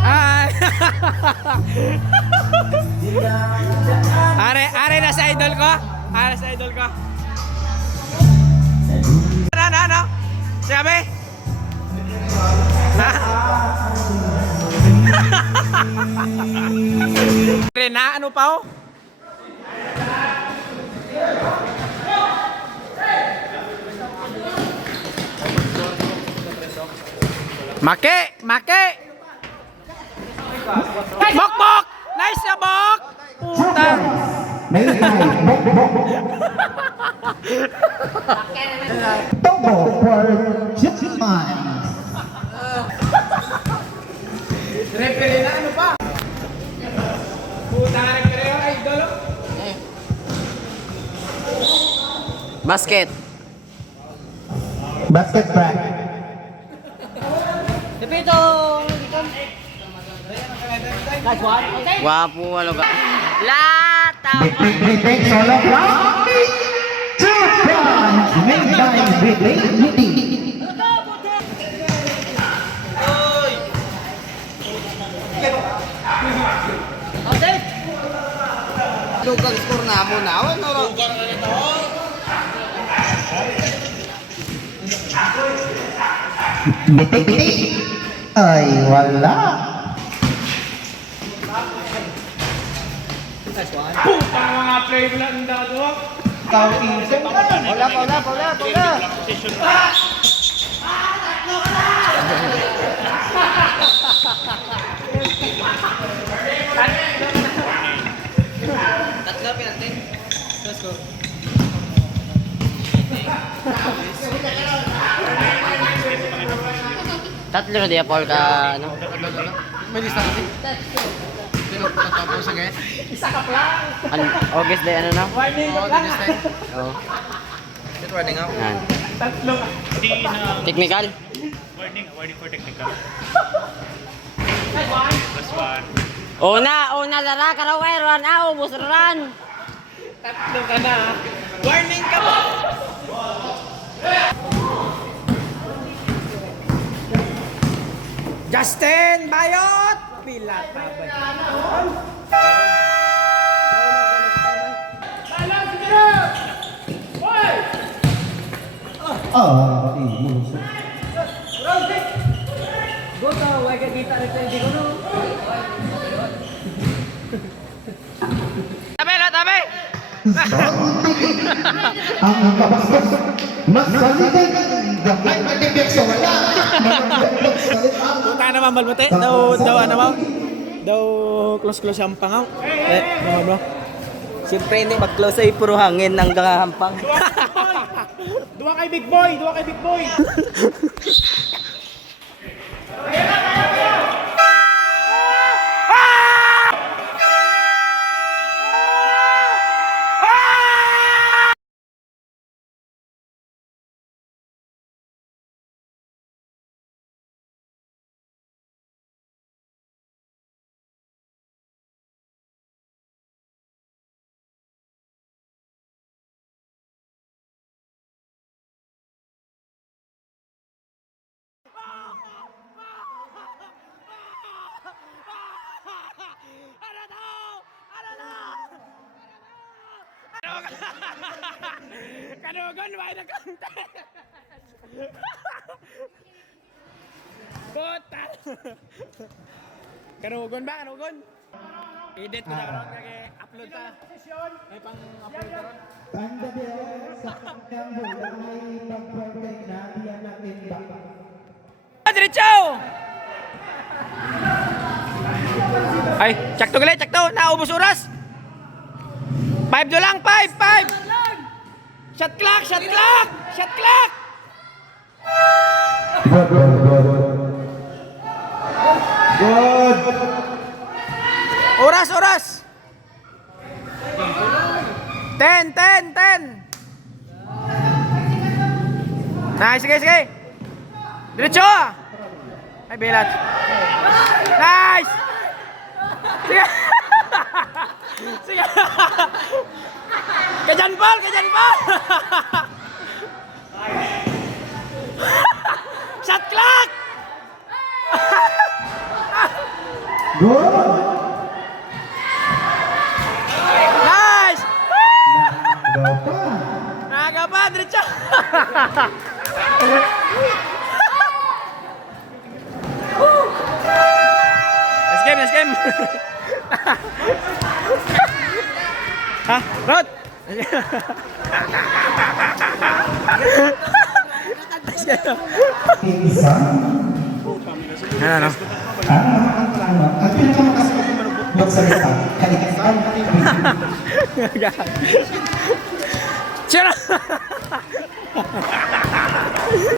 Ay. Are na sa idol ko. Are sa idol ko. Ano? Sabi? Ha? Rena, ano pa oh? Make! Bok! Nice na bok! Puta! Tobo for Japan. Referee na ano pa? Puta ka referee oh, idol oh. Basket. Basket track. Depito. Nice one. Okay. Wapo ano ka? Lata. Retake solo round. Japan. Made by Relay. Okay. Dugang score na mo na. Ano ro? Bitik. Ay, wala. Puta mga play mo lang dado. Paula. Tatlo penalty. Let's go. Tatlo na dia Paul ka ano? May lista kasi. Isa ka lang. August day ano na? Warning ka lang. Oh. Get warning out. Yan. Tatlo ka. Technical. Warning for technical. Plus one. Una lara karaway run ubos run. Tatlo ka na. Warning ka ba? Justin Bayot! Pilat pa ba? Oh, Goto, wag ka kita rin hindi ko no. Tabi! ang babastos. Mas salitan. Gabay matibig sa wala. Puta naman balbote. Daw ano mo? Daw close ang pangaw. Bro. Siyempre hindi mag-close ay puro hangin ng hampang. Duwa kay Big Boy. Kanugon ba na content? Puta. Kanugon ba? Edit ko na ron kaya upload ta. May pang-upload ka ron. Tanda dia sa kanyang bulay pag-protect na diyan natin baka. Diretso! Ay, tsakto gali, naubos oras. 5 do lang, 5! Shot clock! Good. Oras! 10! Nice, sige! Diretso! Ay, belat. Nice! Sige! Kajan Paul! Good! Nice! Go pa! Naga pa, diretso! Let's game, let's game! Ha? Rod! Isa. Ano? Ang pinakamakasama magsalita. Kalikan. Sino?